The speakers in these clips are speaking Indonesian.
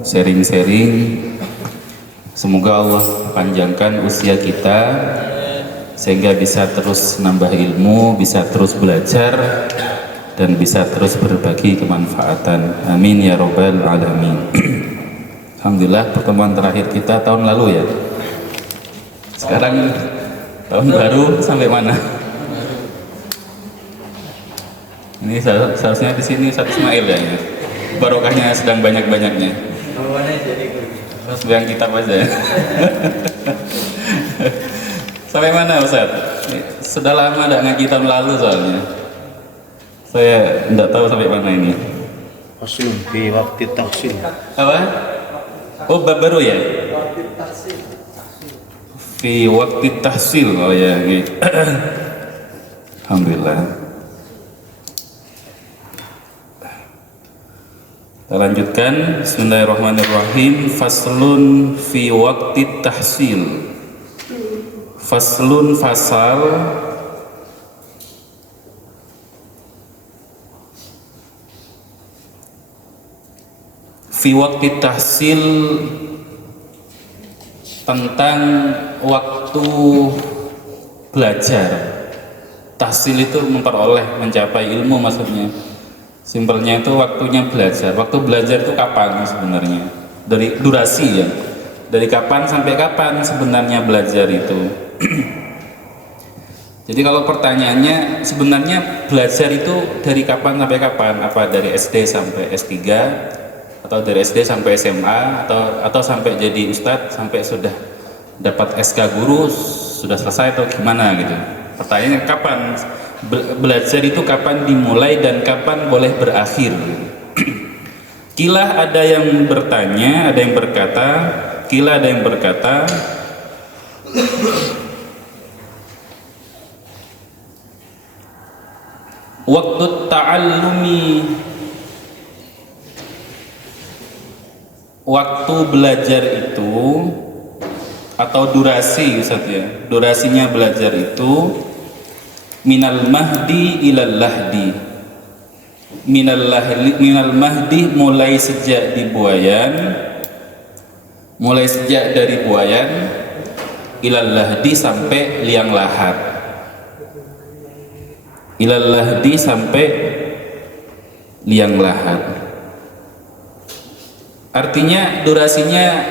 sharing-sharing. Semoga Allah panjangkan usia kita sehingga bisa terus nambah ilmu, bisa terus belajar dan bisa terus berbagi kemanfaatan. Amin ya robbal alamin. Alhamdulillah, pertemuan terakhir kita tahun lalu ya. Sekarang tahun baru sampai mana? Ini seharusnya di sini Ustaz Ismail ya. Barokahnya sedang banyak-banyaknya. Terus yang kitab aja. Sampai mana Ustaz? Sudah lama tidak ngaji tahun lalu soalnya. Saya tidak tahu sampai mana ini. Faslun fi waqti tahsil. Apa? Oh, bab baru ya? Fi waqti tahsil. Oh ya, gitu. Alhamdulillah. Kita lanjutkan. Bismillahirrahmanirrahim. Faslun fi waqti tahsil. Faslun fasal fi waqti tahsil, tentang waktu belajar. Tahsil itu memperoleh, mencapai ilmu maksudnya. Simpelnya itu waktunya belajar. Waktu belajar itu kapan sebenarnya? Dari durasi ya. Dari kapan sampai kapan sebenarnya belajar itu? Jadi kalau pertanyaannya sebenarnya belajar itu dari kapan sampai kapan? Apa dari SD sampai S3 atau dari SD sampai SMA atau sampai jadi ustadz, sampai sudah dapat SK guru sudah selesai atau gimana gitu? Pertanyaannya kapan? Belajar itu kapan dimulai dan kapan boleh berakhir? Kilah ada yang bertanya, ada yang berkata, kilah ada yang berkata, waktu ta'allumi, waktu belajar itu atau durasi Ustaz ya, durasinya belajar itu minal mahdi ilal lahdi, minal mahdi mulai sejak dibuayan, mulai sejak dari buayan, ilal lahdi sampai liang lahat, ilal lahdi sampai liang lahat. Artinya durasinya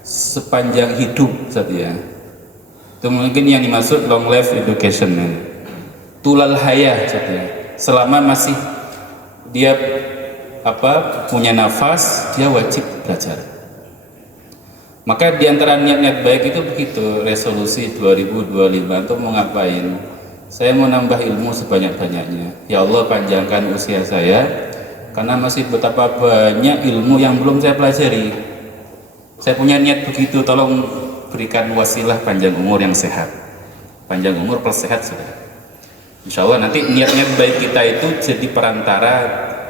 sepanjang hidup Ustaz ya. Itu mungkin yang dimaksud long life education. Tulal hayah Ustaz ya. Selama masih dia punya nafas, dia wajib belajar. Maka diantara niat-niat baik itu begitu, resolusi 2025 itu mau ngapain? Saya mau nambah ilmu sebanyak-banyaknya. Ya Allah, panjangkan usia saya, karena masih betapa banyak ilmu yang belum saya pelajari. Saya punya niat begitu, tolong berikan wasilah panjang umur yang sehat. Panjang umur plus sehat sudah. Insya Allah nanti niat-niat baik kita itu jadi perantara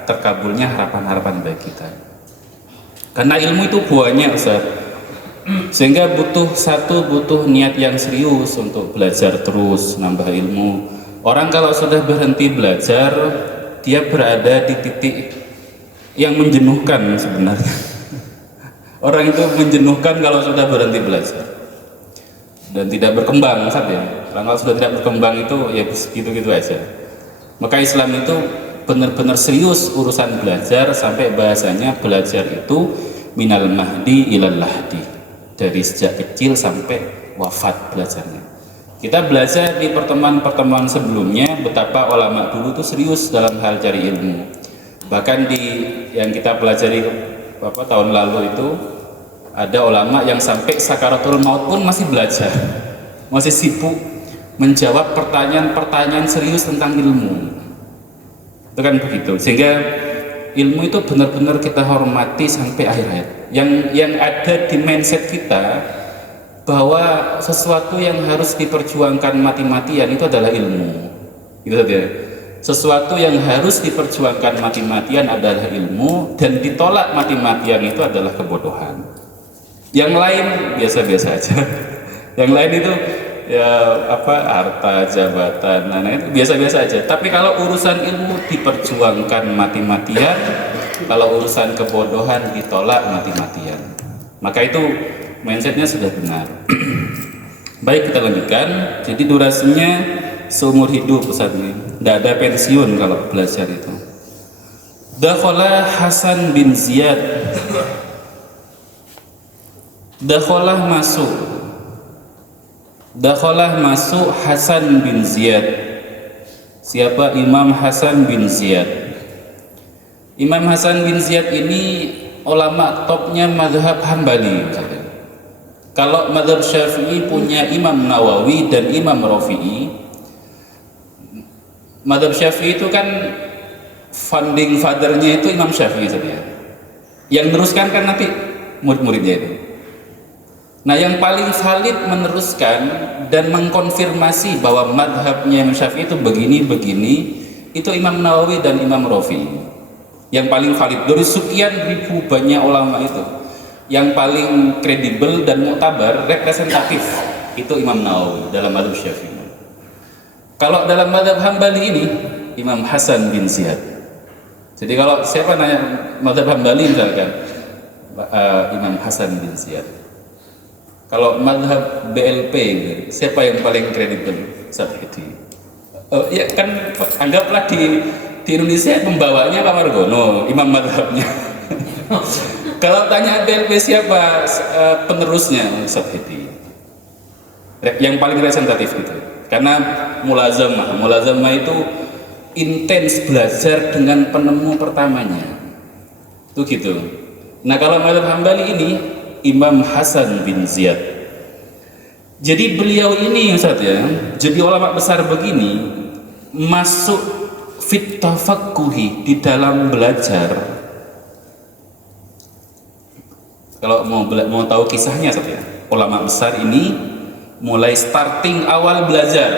terkabulnya harapan-harapan baik kita. Karena ilmu itu buahnya Ustaz. Sehingga butuh niat yang serius untuk belajar terus, nambah ilmu. Orang kalau sudah berhenti belajar, dia berada di titik yang menjenuhkan sebenarnya. Orang itu menjenuhkan kalau sudah berhenti belajar dan tidak berkembang Ustaz ya. Kalau sudah tidak berkembang itu ya gitu-gitu aja. Maka Islam itu benar-benar serius urusan belajar, sampai bahasanya belajar itu minal mahdi ilal lahdi, dari sejak kecil sampai wafat belajarnya. Kita belajar di pertemuan-pertemuan sebelumnya betapa ulama dulu itu serius dalam hal cari ilmu. Bahkan di yang kita pelajari tahun lalu itu ada ulama yang sampai sakaratul maut pun masih belajar, masih sibuk menjawab pertanyaan-pertanyaan serius tentang ilmu. Itu kan begitu. Sehingga ilmu itu benar-benar kita hormati sampai akhir hayat. Yang ada di mindset kita bahwa sesuatu yang harus diperjuangkan mati-matian itu adalah ilmu. Gitu saja. Sesuatu yang harus diperjuangkan mati-matian adalah ilmu, dan ditolak mati-matian itu adalah kebodohan. Yang lain biasa-biasa aja. Yang lain itu ya harta, jabatan, nah itu biasa-biasa aja. Tapi kalau urusan ilmu diperjuangkan mati-matian, Kalau urusan kebodohan ditolak mati-matian. Maka itu mindsetnya sudah benar. Baik, kita lanjutkan. Jadi durasinya seumur hidup Ustaz ini. Tidak ada pensiun kalau belajar itu. Dakhala Hasan bin Ziyad. Dakhalah masuk Hasan bin Ziyad. Siapa Imam Hasan bin Ziyad? Imam Hasan bin Ziyad ini ulama topnya mazhab Hambali. Kalau mazhab Syafi'i punya Imam Nawawi dan Imam Rafi'i. Mazhab Syafi'i itu kan founding fathernya itu Imam Syafi'i saja. Yang meneruskan kan nanti murid-muridnya itu. Nah, yang paling valid meneruskan dan mengkonfirmasi bahwa madhabnya Imam Syafi'i itu begini-begini, itu Imam Nawawi dan Imam Rafi'i. Yang paling valid dari sekian ribu banyak ulama itu, yang paling kredibel dan muktabar, representatif, itu Imam Nawawi dalam madhab Syafi'i. Kalau dalam madhab Hambali ini, Imam Hasan bin Ziyad. Jadi kalau siapa nanya madhab Hambali misalkan, Imam Hasan bin Ziyad. Kalau madhab BLP, siapa yang paling kredibel saat itu? Ya kan, anggaplah di Indonesia pembawanya Pak Margono, imam madhabnya. Kalau tanya BLP siapa penerusnya saat itu? Yang paling representatif gitu. Karena mulazamah itu intens belajar dengan penemu pertamanya. Itu gitu. Nah, kalau madhab Hambali ini Imam Hasan bin Ziyad. Jadi beliau ini Ustaz ya, jadi ulama besar begini masuk fit tafaqquhi di dalam belajar. Kalau mau tahu kisahnya Ustaz ya, ulama besar ini mulai starting awal belajar,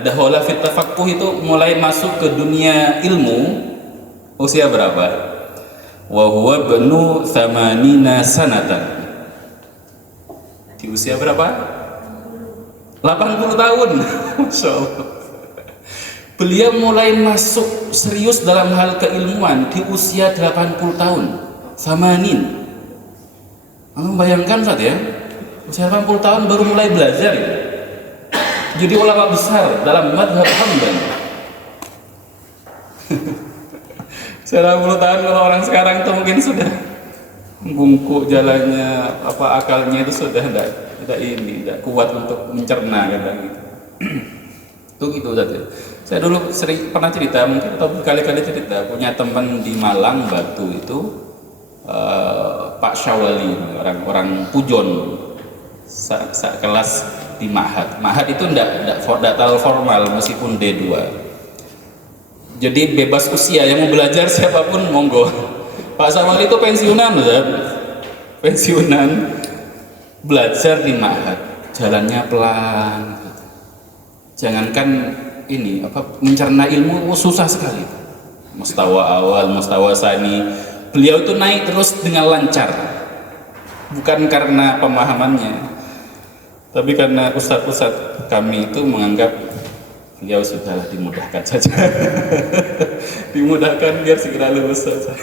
dakhala fit tafaqquh itu mulai masuk ke dunia ilmu usia berapa? Wa huwa banu 80 sanatan. Di usia berapa? 80 tahun. Masya Allah. Beliau mulai masuk serius dalam hal keilmuan di usia 80 tahun. Samanin. Anda bayangkan Ustaz ya, usia 80 tahun baru mulai belajar ya? Jadi ulama besar dalam madhab Hambali. 80 tahun kalau orang sekarang itu mungkin sudah bungkuk jalannya, apa akalnya itu sudah tidak kuat untuk mencerna kata gitu. Itu gitu saja. Saya dulu pernah cerita, mungkin atau berkali-kali cerita, punya teman di Malang Batu itu Pak Syawali, orang Pujon, kelas di Ma'had. Ma'had itu tidak terlalu formal meskipun D2. Jadi bebas usia, yang mau belajar siapapun monggo. Pak Syawali itu pensiunan, pensiunan belajar di Ma'had, jalannya pelan. Jangankan ini mencerna ilmu susah sekali. Mustawa awal, mustawa sani, beliau itu naik terus dengan lancar. Bukan karena pemahamannya, tapi karena ustadz-ustadz kami itu menganggap beliau sudahlah dimudahkan saja. Dimudahkan biar segera lulus saja.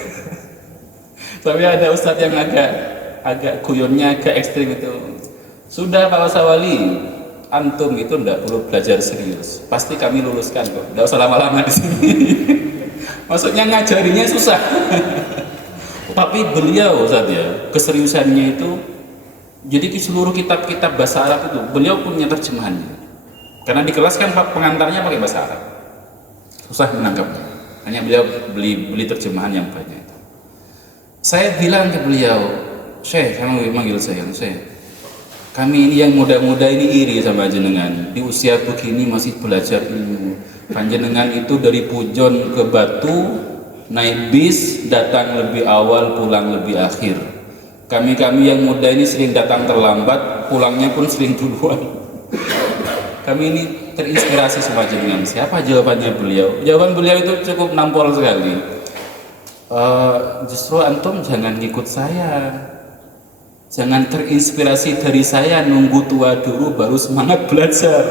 Tapi ada ustadz yang agak guyonnya agak ekstrim itu. Sudah Pak Wasawali, antum itu tidak perlu belajar serius. Pasti kami luluskan kok. Tidak usah lama-lama di sini. Maksudnya ngajarinya susah. Tapi beliau Ustaz ya, keseriusannya itu, jadi di seluruh kitab-kitab bahasa Arab itu beliau punya terjemahannya. Karena di kelas kan pengantarnya pakai bahasa Arab. Susah menangkapnya. Hanya beliau beli terjemahan yang banyak. Saya bilang ke beliau, Syekh, kamu manggil saya, kami ini yang muda-muda ini iri sama jenengan. Di usia begini masih belajar ilmu. Panjenengan itu dari Pujon ke Batu, naik bis, datang lebih awal, pulang lebih akhir. Kami yang muda ini sering datang terlambat, pulangnya pun sering duluan. Kami ini terinspirasi sama jenengan. Siapa jawabannya beliau? Jawaban beliau itu cukup nampol sekali. Justru antum jangan ngikut saya, jangan terinspirasi dari saya, nunggu tua dulu baru semangat belajar.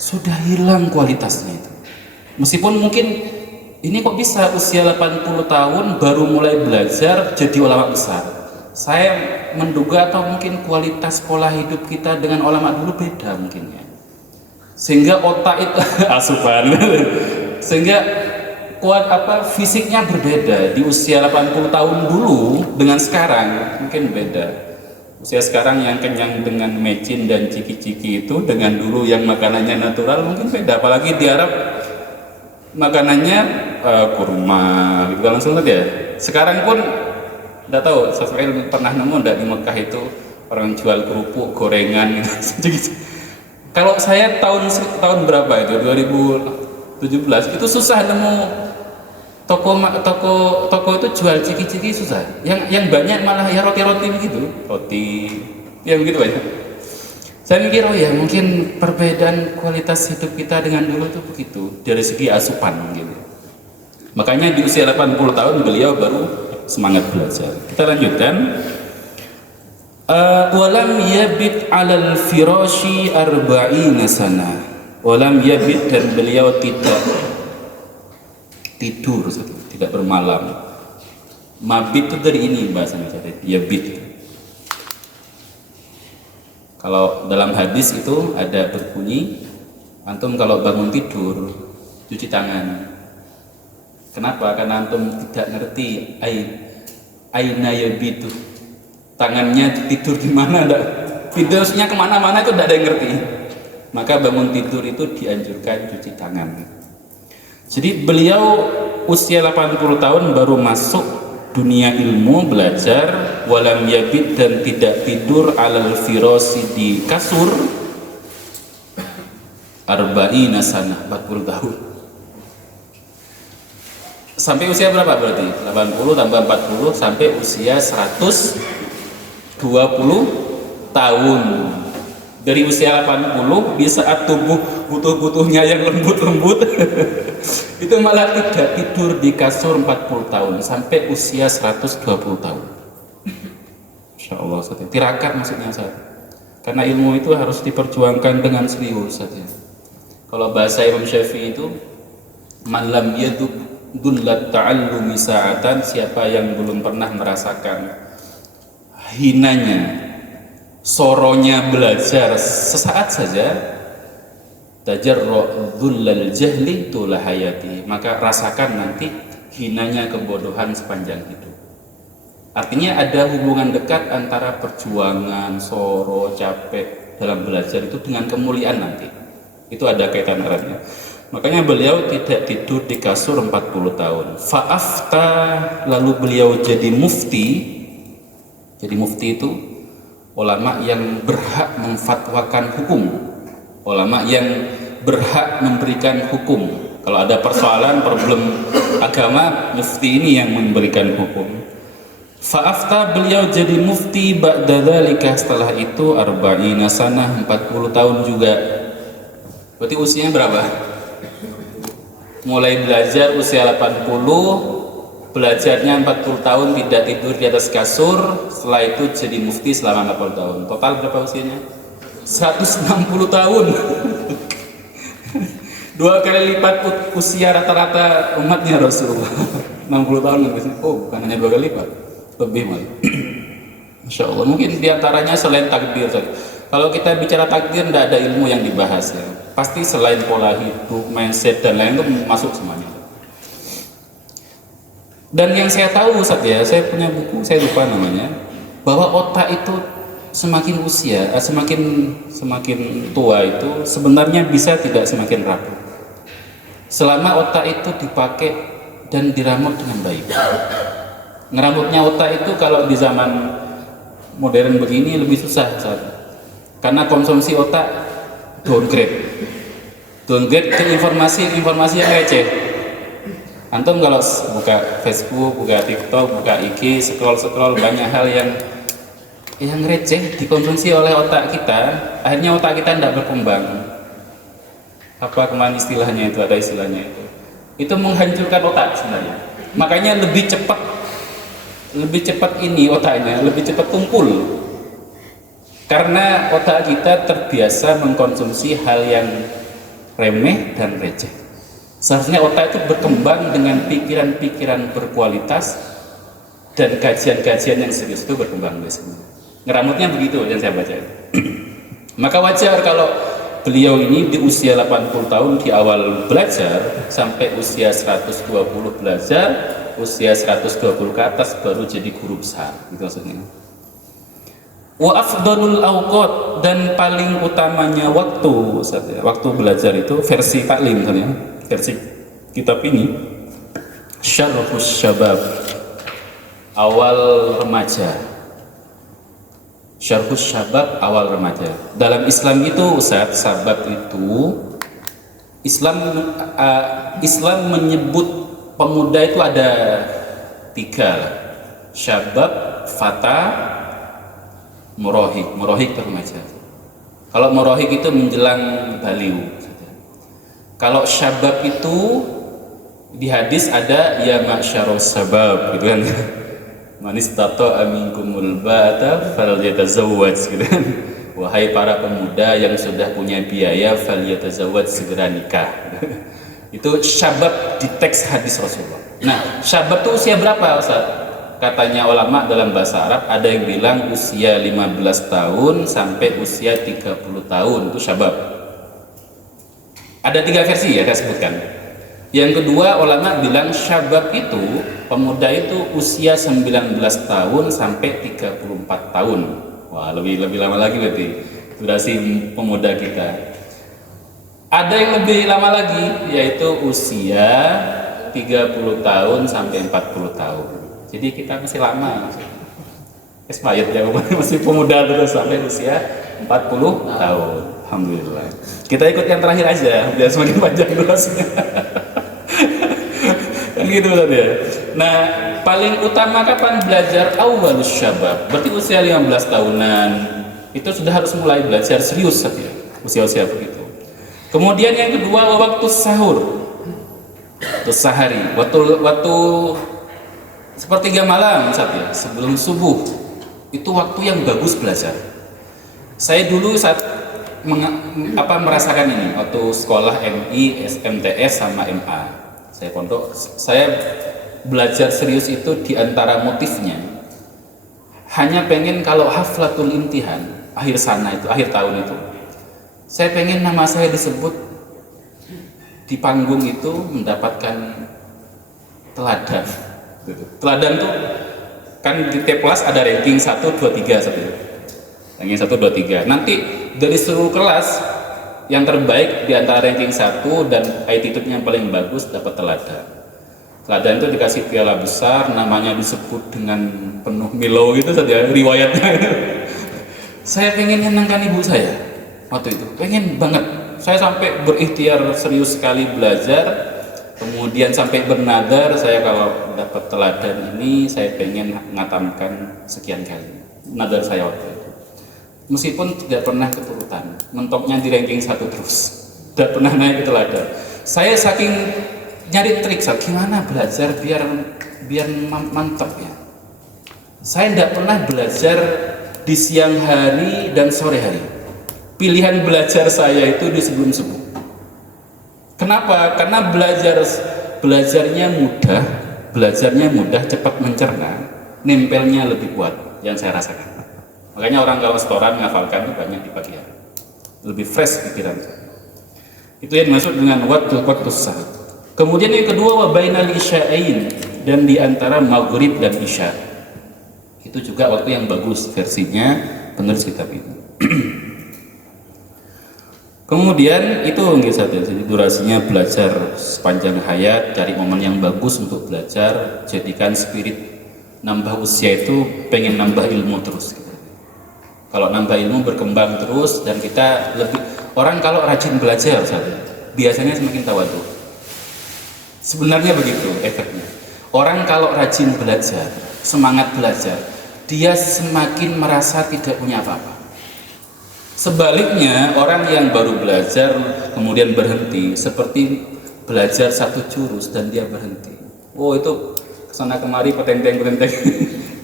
Sudah hilang kualitasnya itu. Meskipun mungkin ini kok bisa usia 80 tahun baru mulai belajar jadi ulama besar. Saya menduga atau mungkin kualitas pola hidup kita dengan ulama dulu beda mungkin ya. Sehingga otak itu asupan. Sehingga fisiknya berbeda di usia 80 tahun dulu dengan sekarang mungkin beda. Usia sekarang yang kenyang dengan mecin dan ciki-ciki itu dengan dulu yang makanannya natural mungkin beda. Apalagi di Arab makanannya kurma gitu langsung ya. Sekarang pun enggak tahu, Safrail pernah nemu enggak di Mekah itu orang jual kerupuk, gorengan gitu. Kalau saya tahun berapa itu 2017 itu susah nemu toko itu jual ciki-ciki susah. Yang banyak malah ya roti-roti begitu, roti yang begitu banyak. Saya mikir oh ya mungkin perbedaan kualitas hidup kita dengan dulu itu begitu dari segi asupan gitu. Makanya di usia 80 tahun beliau baru semangat belajar. Kita lanjutkan. Walam yabit alal firashi arba'ina sana. Walam yabit, dan beliau tidak tidur, tidak bermalam. Mabit itu dari ini bahasanya tadi, yabit. Kalau dalam hadis itu ada berbunyi, antum kalau bangun tidur cuci tangan. Kenapa? Karena antum tidak ngerti aina yabitu. Tangannya tidur di mana, tidurnya kemana-mana itu tidak ada yang ngerti. Maka bangun tidur itu dianjurkan cuci tangan. Jadi beliau usia 80 tahun baru masuk dunia ilmu, belajar, walam yabit, dan tidak tidur alal firasi di kasur arba'ina sanah, 40 tahun. Sampai usia berapa berarti? 80 tambah 40 sampai usia 120 tahun. Dari usia 80 di saat tubuh butuh-butuhnya yang lembut-lembut itu malah tidak tidur di kasur 40 tahun sampai usia 120 tahun. Insya Allah saja. Tirakat maksudnya saja. Karena ilmu itu harus diperjuangkan dengan serius saja. Kalau bahasa Imam Syafi'i itu malam yadub dullat ta'allumi sa'atan, siapa yang belum pernah merasakan hinanya, soronya belajar sesaat saja, tajarru dhullal jahli tula hayati, maka rasakan nanti hinanya kebodohan sepanjang hidup. Artinya ada hubungan dekat antara perjuangan, soro, capek dalam belajar itu dengan kemuliaan nanti. Itu ada kaitan eratnya. Makanya beliau tidak tidur di kasur 40 tahun. Fa'afta, lalu beliau jadi mufti. Jadi mufti itu ulama yang berhak memfatwakan hukum, ulama yang berhak memberikan hukum. Kalau ada persoalan, problem agama, mufti ini yang memberikan hukum. Fa'afta, beliau jadi mufti ba'da dzalika, setelah itu arba'ina sanah, 40 tahun juga. Berarti usianya berapa? Mulai belajar usia 80, belajarnya 40 tahun tidak tidur di atas kasur, setelah itu jadi mufti selama 80 tahun. Total berapa usianya? 160 tahun. 2 kali lipat usia rata-rata umatnya Rasulullah. 60 tahun. Oh, bukan hanya 2 kali lipat, lebih malah. Masya Allah. Mungkin diantaranya selain takdir. Kalau kita bicara takdir, tidak ada ilmu yang dibahas ya. Pasti selain pola hidup, mindset dan lain itu masuk semuanya. Dan yang saya tahu Ustaz ya, saya punya buku, saya lupa namanya, bahwa otak itu semakin usia, semakin tua itu sebenarnya bisa tidak semakin rapuh. Selama otak itu dipakai dan diramut dengan baik. Ngeramutnya otak itu kalau di zaman modern begini lebih susah Ustaz. Karena konsumsi otak downgrade ke informasi yang receh. Antum kalau buka Facebook, buka TikTok, buka IG, scroll banyak hal yang receh dikonsumsi oleh otak kita, akhirnya otak kita tidak berkembang. Apa kemana istilahnya itu, ada istilahnya itu menghancurkan otak sebenarnya. Makanya lebih cepat ini otaknya, lebih cepat tumpul. Karena otak kita terbiasa mengkonsumsi hal yang remeh dan receh, Seharusnya otak itu berkembang dengan pikiran-pikiran berkualitas dan kajian-kajian yang serius itu berkembang biasanya. Ngeramutnya begitu yang saya baca. Maka wajar kalau beliau ini di usia 80 tahun di awal belajar sampai usia 120 belajar, usia 120 ke atas baru jadi guru besar, gitu maksudnya. Wa afdalul awqat, dan paling utamanya waktu, waktu belajar itu versi taklim misalnya, versi kitab ini Syarhus Syabab, awal remaja. Syarhus Syabab, awal remaja. Dalam Islam itu Ustaz, sabab itu Islam menyebut pemuda itu ada 3, syabab, fata, murahik. Murahik itu remaja. Kalau murahik itu menjelang baliu. Kalau syabab itu di hadis ada ya ma'syarus sabab, gitu kan. Man istata'a minkumul ba'ata falyatazawwaj, gitu kan. Wahai para pemuda yang sudah punya biaya, falyatazawwaj, segera nikah. Itu syabab di teks hadis Rasulullah. Nah, syabab itu usia berapa, Ustaz? Katanya ulama dalam bahasa Arab ada yang bilang usia 15 tahun sampai usia 30 tahun itu syabab. Ada 3 versi ya saya sebutkan. Yang kedua, ulama bilang syabab itu pemuda itu usia 19 tahun sampai 34 tahun. Wah, lebih lama lagi berarti durasi pemuda kita. Ada yang lebih lama lagi, yaitu usia 30 tahun sampai 40 tahun. Jadi kita masih lama. Expired ya, masih pemuda terus sampai usia 40 tahun. Alhamdulillah. Kita ikut yang terakhir aja, biar semakin panjang durasinya. Kan gitu Ustaz ya. Nah, paling utama kapan belajar? Awalus syabab, berarti usia 15 tahunan itu sudah harus mulai belajar serius Ustaz ya, usia-usia begitu. Kemudian yang kedua, waktu sahur, waktu sahari, waktu sepertiga malam Ustaz ya, sebelum subuh, itu waktu yang bagus belajar. Saya dulu saat merasakan ini waktu sekolah MI, SMTS sama MA. Saya pondok, saya belajar serius itu diantara motifnya hanya pengen kalau haflatul imtihan akhir sana itu, akhir tahun itu, saya pengen nama saya disebut di panggung itu mendapatkan teladan. Teladan tuh kan di T-plus ada ranking 1, 2, 3 seperti itu. Ranking 1, 2, 3. Nanti dari seluruh kelas yang terbaik di antara ranking 1 dan attitude-nya yang paling bagus dapat teladan. Teladan itu dikasih piala besar, namanya disebut dengan penuh milau gitu saja riwayatnya. Saya pengen nyenangkan ibu saya waktu itu, pengen banget. Saya sampai berikhtiar serius sekali belajar, kemudian sampai bernadar saya kalau dapat teladan ini saya pengen ngatamkan sekian kali. Nadar saya waktu itu. Meskipun tidak pernah keturutan, mentoknya di ranking 1 terus, tidak pernah naik ke teladan. Saya saking nyari trik, gimana belajar biar mantap ya. Saya tidak pernah belajar di siang hari dan sore hari. Pilihan belajar saya itu di sebelum subuh. Kenapa? Karena belajarnya mudah, cepat mencerna, nempelnya lebih kuat yang saya rasakan. Makanya orang kalau setoran ngafalkan itu banyak di pagi hari, lebih fresh pikiran. Itu yang dimaksud dengan waktu sahur. Kemudian yang kedua, wa bainal isya'ain, dan di antara maghrib dan isya. Itu juga waktu yang bagus versinya penulis kitab ini. Kemudian itu durasinya belajar sepanjang hayat, cari momen yang bagus untuk belajar, jadikan spirit nambah usia itu pengen nambah ilmu terus. Kalau nambah ilmu berkembang terus, dan kita lebih, orang kalau rajin belajar biasanya semakin tawadhu. Sebenarnya begitu efeknya. Orang kalau rajin belajar, semangat belajar, dia semakin merasa tidak punya apa-apa. Sebaliknya, orang yang baru belajar kemudian berhenti, seperti belajar satu jurus dan dia berhenti. Oh, itu kesana kemari petenteng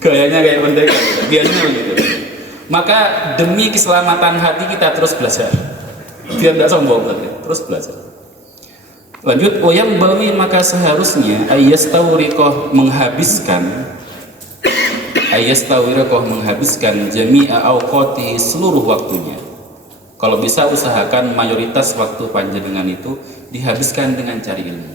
gayanya kayak pendek, biasanya begitu. Maka demi keselamatan hati kita terus belajar, biar tidak sombong, terus belajar. Lanjut, wayam bawi maka seharusnya ayastawriqah menghabiskan jami'a awqati seluruh waktunya. Kalau bisa usahakan mayoritas waktu panjenengan itu dihabiskan dengan cari ilmu.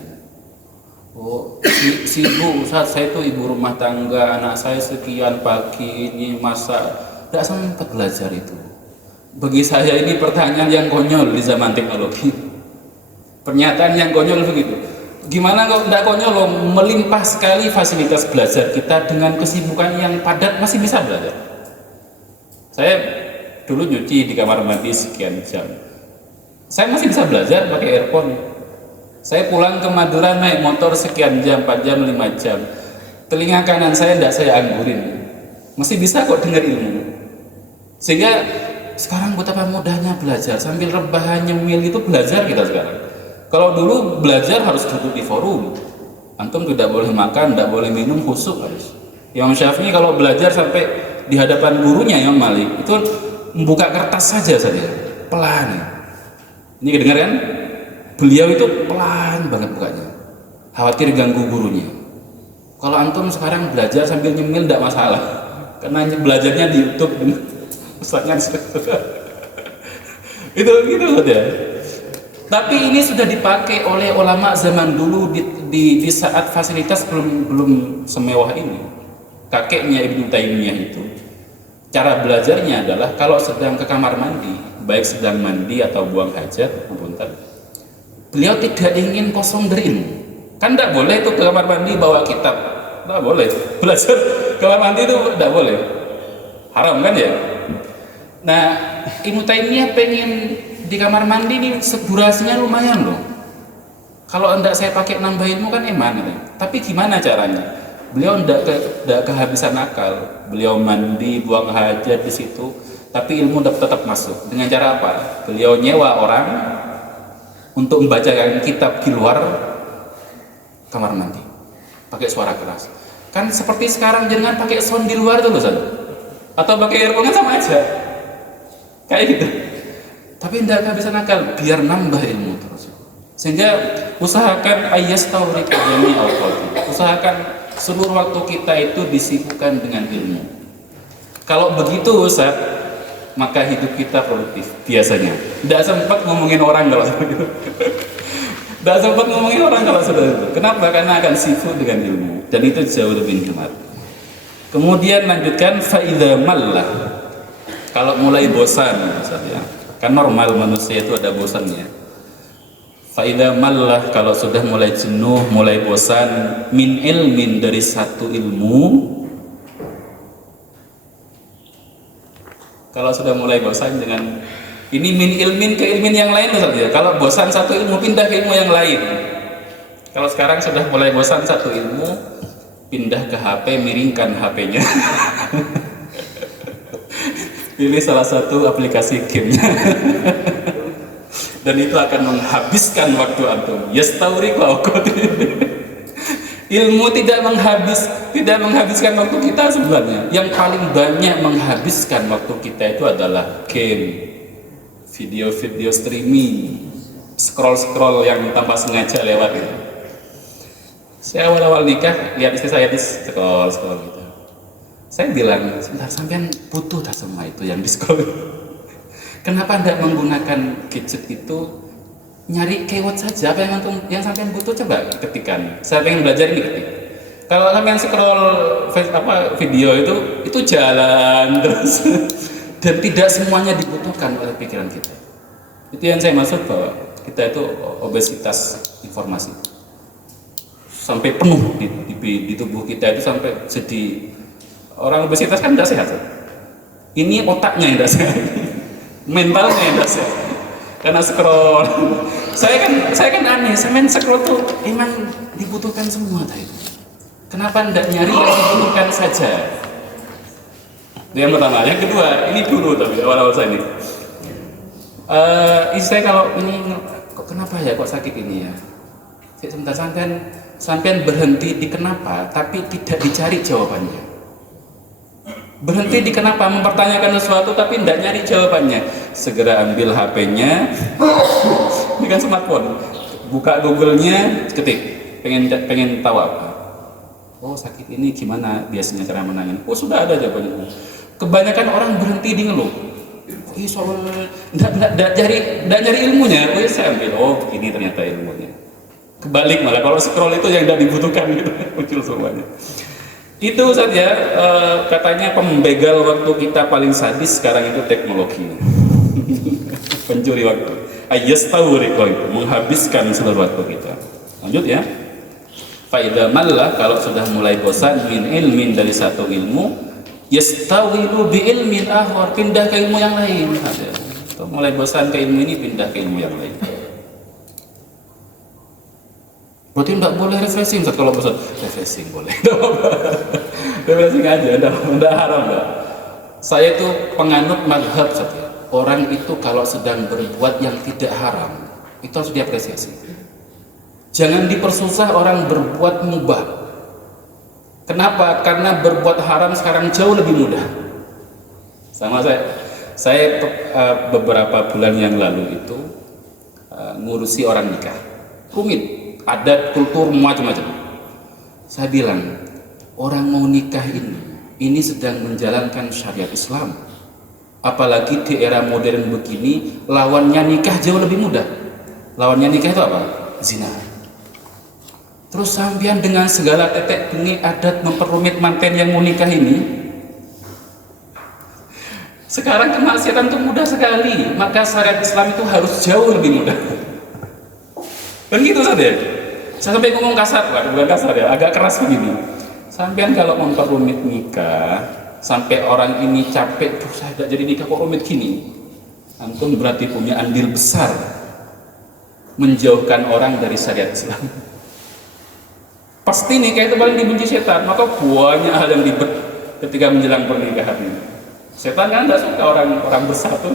Oh, si ibu, saat saya itu ibu rumah tangga, anak saya sekian pagi ini masak, tidak sempat belajar itu. Bagi saya ini pertanyaan yang konyol di zaman teknologi. Pernyataan yang konyol begitu. Gimana kalau tidak konyol loh, melimpah sekali fasilitas belajar kita dengan kesibukan yang padat masih bisa belajar. Saya dulu nyuci di kamar mandi sekian jam. Saya masih bisa belajar pakai earphone. Saya pulang ke Madura naik motor sekian jam, 4 jam, 5 jam. Telinga kanan saya tidak saya anggurin. Masih bisa kok dengar ilmu. Sehingga sekarang betapa mudahnya belajar. Sambil rebahan nyemil itu belajar kita sekarang. Kalau dulu belajar harus duduk di forum. Antum tidak boleh makan, tidak boleh minum, khusyuk harus. Imam Syafi'i kalau belajar sampai di hadapan gurunya Imam Malik, itu membuka kertas saja, pelan. Ini kedengaran? Beliau itu pelan banget bukanya, khawatir ganggu gurunya. Kalau antum sekarang belajar sambil nyemil tidak masalah, karena belajarnya di YouTube ustaznya itu gitu saja. Tapi ini sudah dipakai oleh ulama zaman dulu di saat fasilitas belum semewah ini. Kakeknya Ibnu Taimiyah itu cara belajarnya adalah kalau sedang ke kamar mandi, baik sedang mandi atau buang hajat, beliau tidak ingin kosong dari ilmu. Kan tidak boleh itu ke kamar mandi bawa kitab, tidak boleh. Belajar kamar mandi itu tidak boleh, haram kan ya. Nah, Ibnu Taimiyah pengen di kamar mandi ini durasinya lumayan loh. Kalau tidak saya pakai nambah ilmu kan eman gitu. Tapi gimana caranya? Beliau tidak kehabisan akal. Beliau mandi, buang hajat di situ, tapi ilmu tetap masuk. Dengan cara apa? Beliau nyewa orang untuk membacakan kitab di luar kamar mandi, pakai suara keras. Kan seperti sekarang jangan pakai sound di luar tuh loh, atau pakai earphone sama aja, kayak gitu. Tapi tidak kehabisan akal, biar nambah ilmu terus. Sehingga usahakan ayastawriqah jami'a awqati. Usahakan seluruh waktu kita itu disibukkan dengan ilmu. Kalau begitu Ustaz, maka hidup kita produktif biasanya. Tidak sempat ngomongin orang kalau seperti itu. Tidak sempat ngomongin orang kalau seperti itu. Kenapa? Karena akan sibuk dengan ilmu, dan itu jauh lebih nikmat. Kemudian lanjutkan faidha mallah. Kalau mulai bosan, misalnya, kan normal manusia itu ada bosannya. Faidha mallah, kalau sudah mulai jenuh, mulai bosan, min ilmin, dari satu ilmu. Kalau sudah mulai bosan dengan ini min ilmin ke ilmin yang lain saja. Kalau bosan satu ilmu, pindah ke ilmu yang lain. Kalau sekarang sudah mulai bosan satu ilmu, pindah ke HP, miringkan HP-nya. Pilih salah satu aplikasi game-nya. Dan itu akan menghabiskan waktu antum. Yastawriqah awqati. Ilmu tidak menghabiskan waktu kita sebenarnya. Yang paling banyak menghabiskan waktu kita itu adalah game, video streaming, scroll yang tanpa sengaja lewat gitu. Saya awal-awal nikah lihat istri saya di scroll gitu. Saya bilang, sebentar, sampean butuh tak semua itu yang di scroll? Kenapa tidak menggunakan gadget itu? Nyari keyword saja, apa yang sampean butuh, coba ketikan. Saya pengen belajar ini, ketik. Kalau sampean scroll video itu jalan terus. Dan tidak semuanya dibutuhkan oleh pikiran kita. Itu yang saya maksud bahwa kita itu obesitas informasi. Sampai penuh di tubuh kita itu, sampai jadi orang obesitas kan tidak sehat. Ini otaknya yang tidak sehat, mentalnya yang tidak sehat. Karena scroll. Saya kan aneh, saya main scroll tuh emang dibutuhkan semua tadi. Kenapa tidak nyari yang dibutuhkan saja? Yang pertama. Yang kedua, ini dulu tapi awal-awal saya ini. Istri saya kalau ini kok kenapa ya kok sakit ini ya? Sebentar, sampean berhenti di kenapa, tapi tidak dicari jawabannya. Berhenti di kenapa, mempertanyakan sesuatu tapi tidak nyari jawabannya. Segera ambil HP-nya, ini kan smartphone, buka Google-nya, ketik pengen tahu apa. Oh, sakit ini gimana biasanya cara menangani? Oh, sudah ada jawabannya. Kebanyakan orang berhenti di ngeluh. Ih, soal enggak nyari ilmunya. Oh, ya saya ambil. Oh, begini ternyata ilmunya. Kebalik malah kalau scroll itu yang tidak dibutuhkan gitu muncul semuanya. Itu saja katanya pembegal waktu kita paling sadis sekarang itu teknologi. Pencuri waktu. Ayastawriqu, menghabiskan seluruh waktu kita. Lanjut ya. Faida mallah, kalau sudah mulai bosan min ilmin dari satu ilmu, yastawilu bi ilmin akhar, pindah ke ilmu yang lain. Mulai bosan ke ilmu ini, pindah ke ilmu yang lain. Berarti tidak boleh refreshing kalau bosan. Refreshing boleh. Refreshing aja, tidak haram enggak. Saya itu penganut mazhab saja. Orang itu kalau sedang berbuat yang tidak haram, itu harus diapresiasi. Jangan dipersusah orang berbuat mubah. Kenapa? Karena berbuat haram sekarang jauh lebih mudah. Sama saya beberapa bulan yang lalu itu ngurusi orang nikah. Rumit, adat, kultur, macam-macam. Saya bilang, orang mau nikah ini sedang menjalankan syariat Islam. Apalagi di era modern begini, lawannya nikah jauh lebih mudah. Lawannya nikah itu apa? Zina. Terus sampean dengan segala tetek bengek adat memperumit manten yang mau nikah ini. Sekarang kemaksiatan itu mudah sekali, maka syariat Islam itu harus jauh lebih mudah. Dan gitu saja. Saya sampai ngomong kasar, Pak, bukan kasar ya, agak keras begini. Sampean kalau memperumit nikah, sampai orang ini capek, tuh saya tidak jadi nikah kok rumit gini. Antum berarti punya andil besar menjauhkan orang dari syariat Islam. Pasti nikah itu paling dibenci setan, maka banyak hal yang ribet ketika menjelang pernikahan ini. Setan kan tidak suka orang bersatu,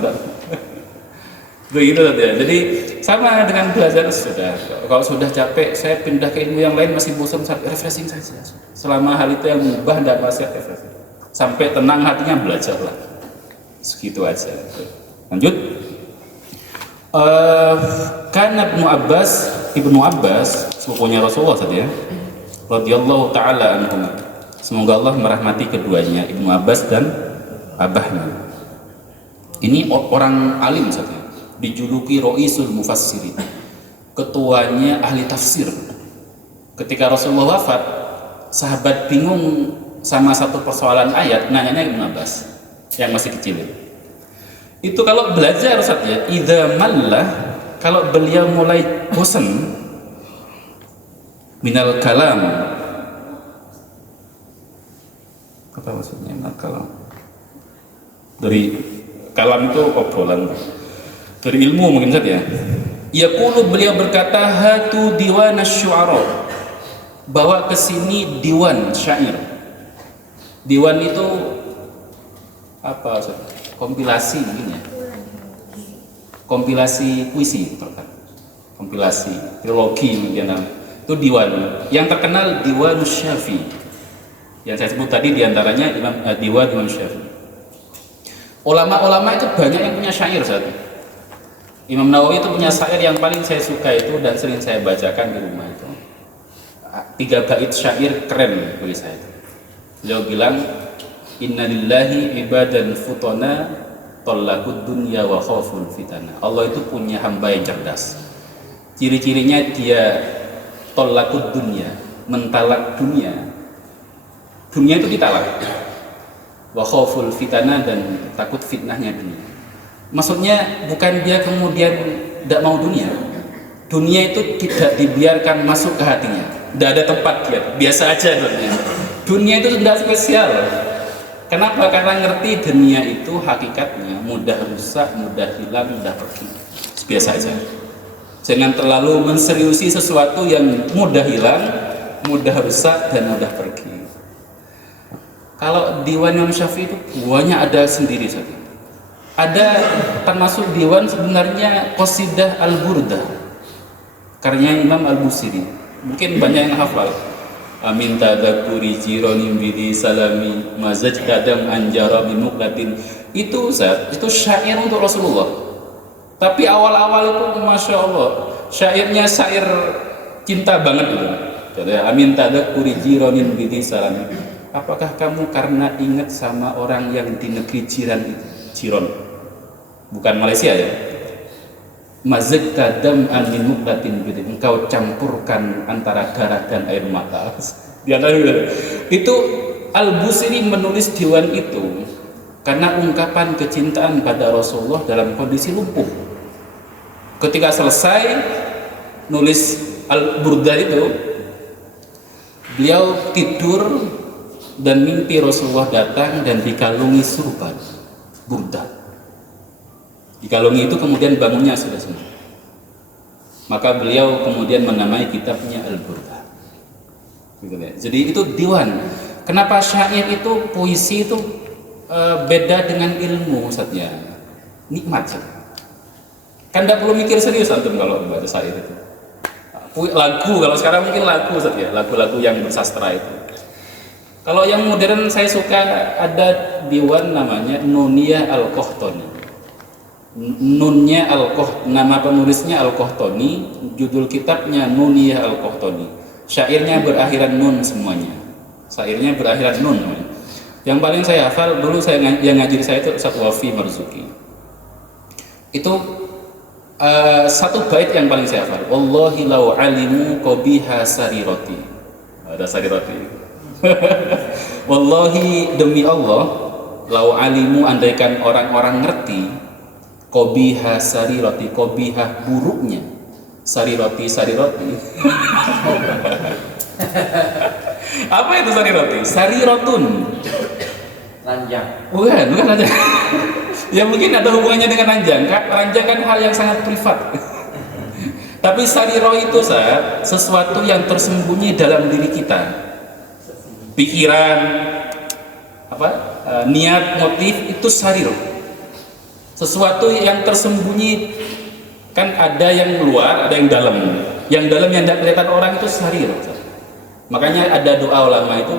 begitu saja. Jadi sama dengan belajar sudah. Kalau sudah capek, saya pindah ke ilmu yang lain, masih bosan, refreshing saja. Selama hal itu yang mengubah tidak masih refreshing. Sampai tenang hatinya, belajarlah. Segitu aja. Lanjut. Karena Ibnu Abbas, sepupunya Rasulullah saja, radhiyallahu taala anhum. Semoga Allah merahmati keduanya, Ibnu Abbas dan abahnya. Ini orang alim saja, dijuluki Roisul Mufassirin, ketuanya ahli tafsir. Ketika Rasulullah wafat, sahabat bingung sama satu persoalan ayat, nanyanya Ibnu Abbas yang masih kecil. Itu kalau belajar saja, idza mallah, kalau beliau mulai bosan minal kalam, apa maksudnya minal kalam? Dari kalam itu obrolan, dari ilmu mungkin saja. Yaqulu, beliau berkata, hatu diwan asy-syu'ara, bawa ke sini diwan syair. Diwan itu apa? Kompilasi mungkin ya. Kompilasi puisi, kompilasi trilogi mungkin. Itu diwan. Yang terkenal Diwan Syafi'i. Yang saya sebut tadi diantaranya Diwan Imam Syafi'i. Ulama-ulama itu banyak yang punya syair saat itu. Imam Nawawi itu punya syair yang paling saya suka itu dan sering saya bacakan di rumah itu. 3 bait syair keren bagi saya. Beliau bilang, innalillahi ibadan futana tallaqud dunya wa khaful fitana. Allah itu punya hamba yang cerdas. Ciri-cirinya dia tallaqud dunya, mentalak dunia. Dunia itu ditalak. Wa khaful fitana, dan takut fitnahnya dunia. Maksudnya bukan dia kemudian tidak mau dunia. Dunia itu tidak dibiarkan masuk ke hatinya. Tidak ada tempat dia, biasa aja dunia. Dunia itu tidak spesial. Kenapa? Karena ngerti dunia itu hakikatnya mudah rusak, mudah hilang, mudah pergi. Biasa aja. Jangan terlalu menseriusi sesuatu yang mudah hilang, mudah rusak, dan mudah pergi. Kalau Diwan Imam Syafi'i itu banyak ada sendiri saja. Ada termasuk diwan sebenarnya Qasidah Al-Burdah, karya Imam Al-Busiri. Mungkin banyak yang hafal. Amin tadakuri jironim bidi salami mazaj kadam anjara bimuklatin. Itu syair untuk Rasulullah. Tapi awal-awal itu Masya Allah, Syairnya syair cinta banget gitu. Contohnya amin tadakkuri jironin bidi salam. Apakah kamu karena ingat sama orang yang di negeri jiran itu? Jiron. Bukan Malaysia ya. Mazakta dam'an min muqlatin bidi. Engkau campurkan antara darah dan air mata. Di antara itu Al-Busiri menulis diwan itu karena ungkapan kecintaan pada Rasulullah dalam kondisi lumpuh. Ketika selesai nulis Al-Burdah itu, beliau tidur dan mimpi Rasulullah datang dan dikalungi surban Burdah. Dikalungi itu kemudian bangunnya sudah semua. Maka beliau kemudian menamai kitabnya Al-Burdah. Jadi itu diwan. Kenapa syair itu, puisi itu beda dengan ilmu Ustaznya? Nikmat saja. Kan tidak perlu mikir serius antum kalau baca syair itu. Lagu, kalau sekarang mungkin lagu Ustaz ya, lagu-lagu yang bersastra itu. Kalau yang modern saya suka ada diwan namanya Nuniyah Al-Qahtani. Nunnya nama penulisnya Al-Qahtani, judul kitabnya Nuniyah Al-Qahtani. Syairnya berakhiran nun semuanya. Syairnya berakhiran nun. Yang paling saya hafal dulu yang ngajari saya itu Ustaz Wafi Marzuki. Itu satu bait yang paling saya hafal. Wallahi law alimu qabiha sarirati. Ada sarirati. Wallahi demi Allah, law alimu andaikan orang-orang ngerti qabiha sarirati, qabihah buruknya sarirati. Apa itu sarirati? Sariratun. Ranjang. Bukan ranjang. Ya mungkin ada hubungannya dengan ranjang. Ranjang kan hal yang sangat privat. Tapi sariro itu sesuatu yang tersembunyi dalam diri kita. Pikiran, niat, motif itu sariro. Sesuatu yang tersembunyi, kan ada yang luar, ada yang dalam. Yang dalam yang tidak kelihatan orang itu sariro. Makanya ada doa ulama itu,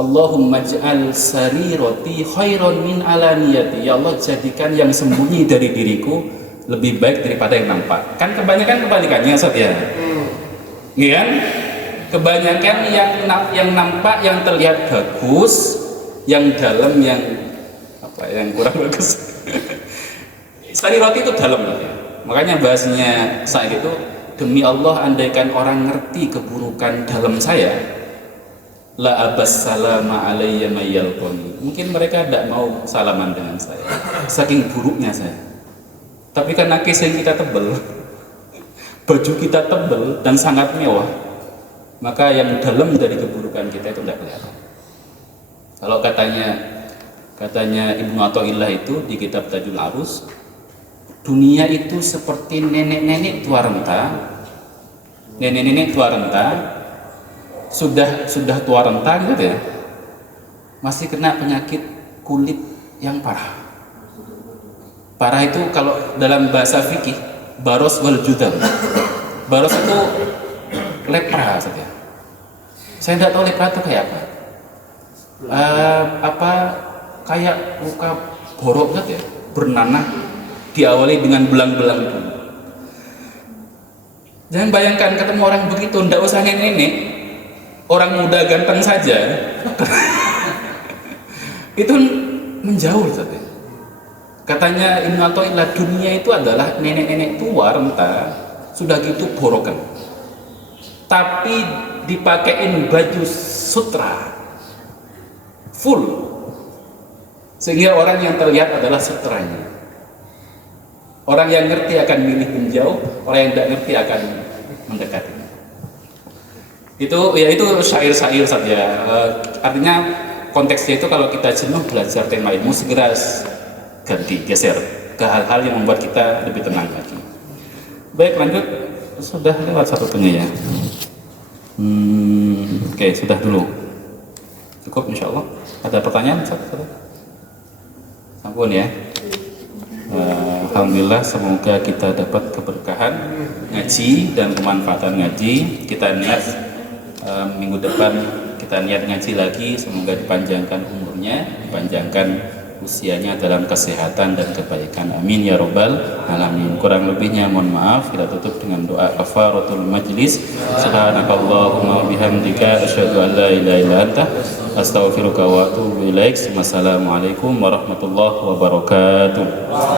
Allahumma ja'al sarirati khairan min alaniyati. Ya Allah, jadikan yang sembunyi dari diriku lebih baik daripada yang nampak. Kan kebanyakan kebalikannya Ustaz ya. Iya kan? Kebanyakan yang nampak, yang terlihat bagus, yang dalam yang kurang bagus. Sarirati itu dalam ya. Makanya bahasanya saat itu, demi Allah andaikan orang ngerti keburukan dalam saya, la abas salama alayya mayyalqani. Mungkin mereka tidak mau salaman dengan saya, saking buruknya saya. Tapi karena casing kita tebal, baju kita tebal dan sangat mewah, maka yang dalam dari keburukan kita itu tidak kelihatan. Kalau katanya Ibnu Athaillah itu di kitab Tajul Arus, dunia itu seperti nenek-nenek tua renta. Nenek-nenek tua renta sudah tua renta gitu ya, masih kena penyakit kulit yang parah. Parah itu kalau dalam bahasa fikih baros wal judam. Baros itu lepra saja. Saya tidak tahu lepra itu kayak apa. Kayak luka borok saja, bernanah, diawali dengan belang-belang itu. Jangan bayangkan ketemu orang begitu, tidak usah nenek, orang muda ganteng saja itu menjauh saja. Katanya Ibnu Athaillah, dunia itu adalah nenek-nenek tua renta, sudah gitu borokan, tapi dipakein baju sutra full, sehingga orang yang terlihat adalah sutranya. Orang yang ngerti akan milih menjauh, orang yang tidak ngerti akan mendekati. Itu syair-syair saja. Artinya konteksnya itu kalau kita jenuh belajar tema ilmu, segera geser ke hal-hal yang membuat kita lebih tenang lagi. Baik, lanjut. Sudah lewat satu ya. Oke, sudah dulu. Cukup insya Allah. Ada pertanyaan? Sampun ya. Alhamdulillah, semoga kita dapat keberkahan ngaji dan kemanfaatan ngaji. Kita niat minggu depan kita niat ngaji lagi, semoga dipanjangkan umurnya, dipanjangkan usianya dalam kesehatan dan kebaikan. Amin ya robbal alamin. Kurang lebihnya mohon maaf. Kita tutup dengan doa kafaratul majlis. Subhanakallahumma wa bihamdika asyhadu an la ilaha illa anta astaghfiruka wa atubu ilaik. Wassalamualaikum warahmatullahi wabarakatuh.